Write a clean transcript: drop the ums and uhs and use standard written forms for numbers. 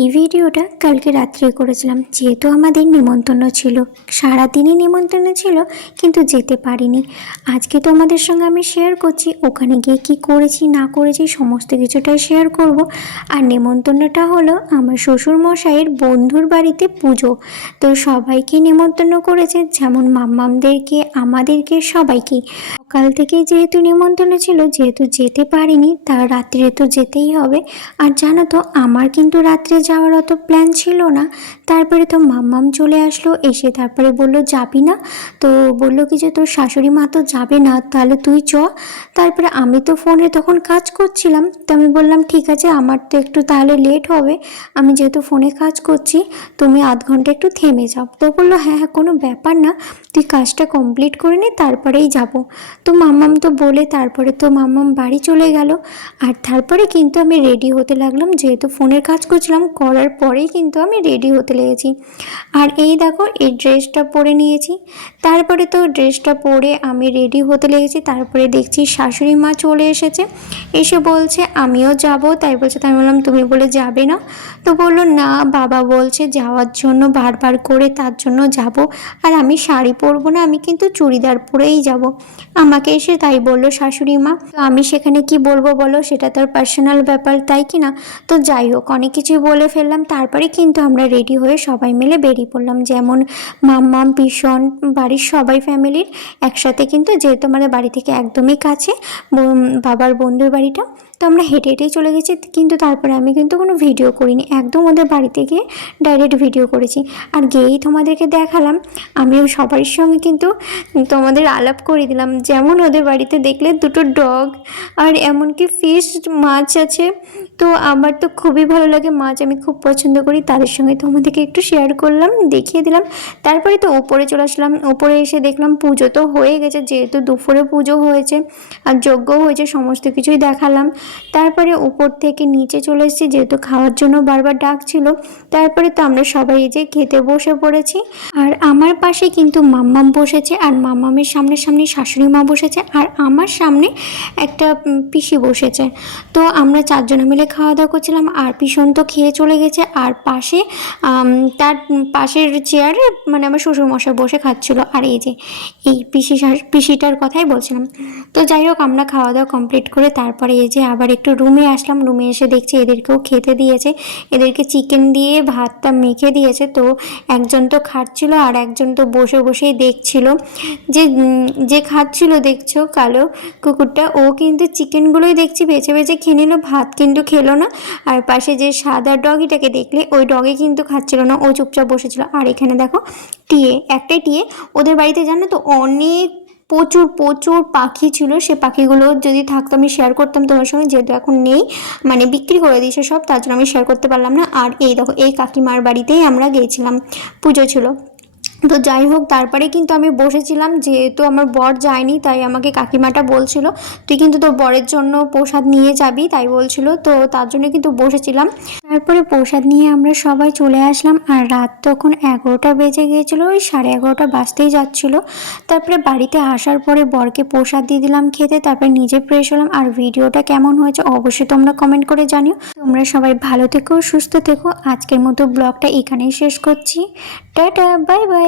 এই ভিডিওটা কালকে রাত্রে করেছিলাম, যেহেতু আমাদের নিমন্ত্রণ ছিল, সারাদিনই নিমন্ত্রণ ছিল, কিন্তু যেতে পারিনি। আজকে তোমাদের সঙ্গে আমি শেয়ার করছি ওখানে গিয়ে কি করেছি না করেছি, সমস্ত কিছুটাই শেয়ার করব। আর নিমন্ত্রণটা হলো আমার শ্বশুর মশাইয়ের বন্ধুর বাড়িতে পুজো। তো সবাইকে নিমন্ত্রণ করেছে, যেমন মাম্মামদেরকে, আমাদেরকে, সবাইকে। সকাল থেকে যেহেতু নিমন্ত্রণ ছিল, যেহেতু যেতে পারিনি, তার রাত্রে তো যেতেই হবে। আর জানো তো, আমার কিন্তু রাত্রে যাওয়ার অত প্ল্যান ছিল না। তারপরে তো মাম্মাম চলে আসলো, এসে তারপরে বললো যাবি না? তো বললো কি যে তোর শাশুড়ি মা তো যাবে না, তাহলে তুই চ। তারপরে আমি তো ফোনে তখন কাজ করছিলাম, তো আমি বললাম ঠিক আছে, আমার তো একটু তাহলে লেট হবে, আমি যেহেতু ফোনে কাজ করছি, তুমি আধ ঘন্টা একটু থেমে যাও। তো বললো হ্যাঁ হ্যাঁ, কোনো ব্যাপার না, তুই কাজটা কমপ্লিট করে নে, তারপরেই যাব। তো মাম্মাম তো বলে তারপরে তো মাম্মাম বাড়ি চলে গেল। আর তারপরে কিন্তু আমি রেডি হতে লাগলাম, যেহেতু ফোনের কাজ করছিলাম, করার পরেই কিন্তু আমি রেডি হতে লেগেছি। আর এই দেখো, এই ড্রেসটা পরে নিয়েছি। তারপরে তো ড্রেসটা পরে আমি রেডি হতে লেগেছি, তারপরে দেখছি শাশুড়ি মা চলে এসেছে, এসে বলছে আমিও যাব। তাই বলছে, তাই বললাম তুমি বলে যাবে না? তো বললো না, বাবা বলছে যাওয়ার জন্য বারবার করে, তার জন্য যাব। আর আমি শাড়ি পরবো না, আমি কিন্তু চুড়িদার পরেই যাব। আমাকে এসে তাই বললো শাশুড়ি মা। তো আমি সেখানে কি বলবো বলো, সেটা তার পার্সোনাল ব্যাপার, তাই কি না? তো যাই হোক, অনেক কিছুই বলে ফেললাম। তারপরে কিন্তু আমরা রেডি হয়ে সবাই মিলে বেরিয়ে পড়লাম, যেমন মাম্মাম, পিসন, বাড়ির সবাই ফ্যামিলির একসাথে। কিন্তু যেহেতু আমাদের বাড়ি থেকে একদমই কাছে বাবার বন্ধুর বাড়িটা, তো আমরা হেঁটে হেঁটেই চলে গেছি। কিন্তু তারপরে আমি কিন্তু কোনো ভিডিও করিনি, একদম ওদের বাড়িতে গিয়ে ডাইরেক্ট ভিডিও করেছি। আর গিয়েই তোমাদেরকে দেখালাম, আমিও সবার সঙ্গে কিন্তু তোমাদের আলাপ করে দিলাম। যেমন ওদের বাড়িতে দেখলে দুটো ডগ, আর এমনকি ফিশ মাছ আছে। তো আমার তো খুবই ভালো লাগে মাছ, আমি খুব পছন্দ করি। তাদের সঙ্গে তোমাদেরকে একটু শেয়ার করলাম, দেখিয়ে দিলাম। তারপরে তো ওপরে চলে আসলাম। ওপরে এসে দেখলাম পুজো তো হয়ে গেছে, যেহেতু দুপুরে পুজো হয়েছে আর যজ্ঞ হয়েছে, সমস্ত কিছুই দেখালাম। তারপরে উপর থেকে নিচে চলে এসেছি, যেহেতু খাওয়ার জন্য বারবার ডাকছিল। তারপরে তো আমরা সবাই যে খেতে বসে পড়েছি। আর আমার পাশে কিন্তু মাম্মাম বসেছে, আর মাম্মামের সামনে সামনে শাশুড়ি মা বসেছে, আর আমার সামনে একটা পিসি বসেছে। তো আমরা চারজনে মিলে খাওয়া দাওয়া করছিলাম। আর পিসন তো খেয়ে চলে গেছে, আর পাশে তার পাশের চেয়ারে মানে আমার শ্বশুরমশাই বসে খাচ্ছিল। আর এই যে এই পিসিটার কথাই বলছিলাম। তো যাই হোক, আমরা খাওয়া দাওয়া কমপ্লিট করে তারপরে এই যে আবার একটু রুমে আসলাম। রুমে এসে দেখছি এদেরকেও খেতে দিয়েছে, এদেরকে চিকেন দিয়ে ভাতটা মেখে দিয়েছে। তো একজন তো খাচ্ছিল, আর একজন তো বসে বসেই দেখছিল। যে যে খাচ্ছিল দেখছো, কালো কুকুরটা, ও কিন্তু চিকেনগুলোই দেখছি বেছে বেছে খেয়ে নিল, ভাত কিন্তু খেলো না। আর পাশে যে সাদা ডগিটাকে দেখলে, ওই ডগে কিন্তু খাচ্ছিল না, ও চুপচাপ বসেছিল। আর এখানে দেখো টিয়ে, একটাই টিয়ে। ওদের বাড়িতে জানো তো অনেক প্রচুর প্রচুর পাখি ছিল। সে পাখিগুলো যদি থাকতো আমি শেয়ার করতাম তোমার সঙ্গে, যেহেতু এখন নেই, মানে বিক্রি করে দিয়েছে সব, তার জন্য আমি শেয়ার করতে পারলাম না। আর এই দেখো, এই কাকিমার বাড়িতেই আমরা গিয়েছিলাম, পুজো ছিল। তো যাই হোক, তারপরে কিন্তু আমি বসেছিলাম, যেহেতু আমার বর যায়নি, তাই আমাকে কাকিমাটা বলছিল তুই কিন্তু তোর বরের জন্য প্রসাদ নিয়ে যাবি, তাই বলছিল। তো তার জন্য কিন্তু বসেছিলাম। তারপরে প্রসাদ নিয়ে আমরা সবাই চলে আসলাম। আর রাত তখন 11টা বেজে গিয়েছিলো, ওই 11:30 বাজতেই যাচ্ছিল। তারপরে বাড়িতে আসার পরে বরকে প্রসাদ দিয়ে দিলাম খেতে, তারপরে নিজে ফ্রেশ হলাম। আর ভিডিওটা কেমন হয়েছে অবশ্যই তোমরা কমেন্ট করে জানিও। তোমরা সবাই ভালো থেকো, সুস্থ থেকো। আজকের মতো ব্লগটা এখানেই শেষ করছি। Tata, bye bye.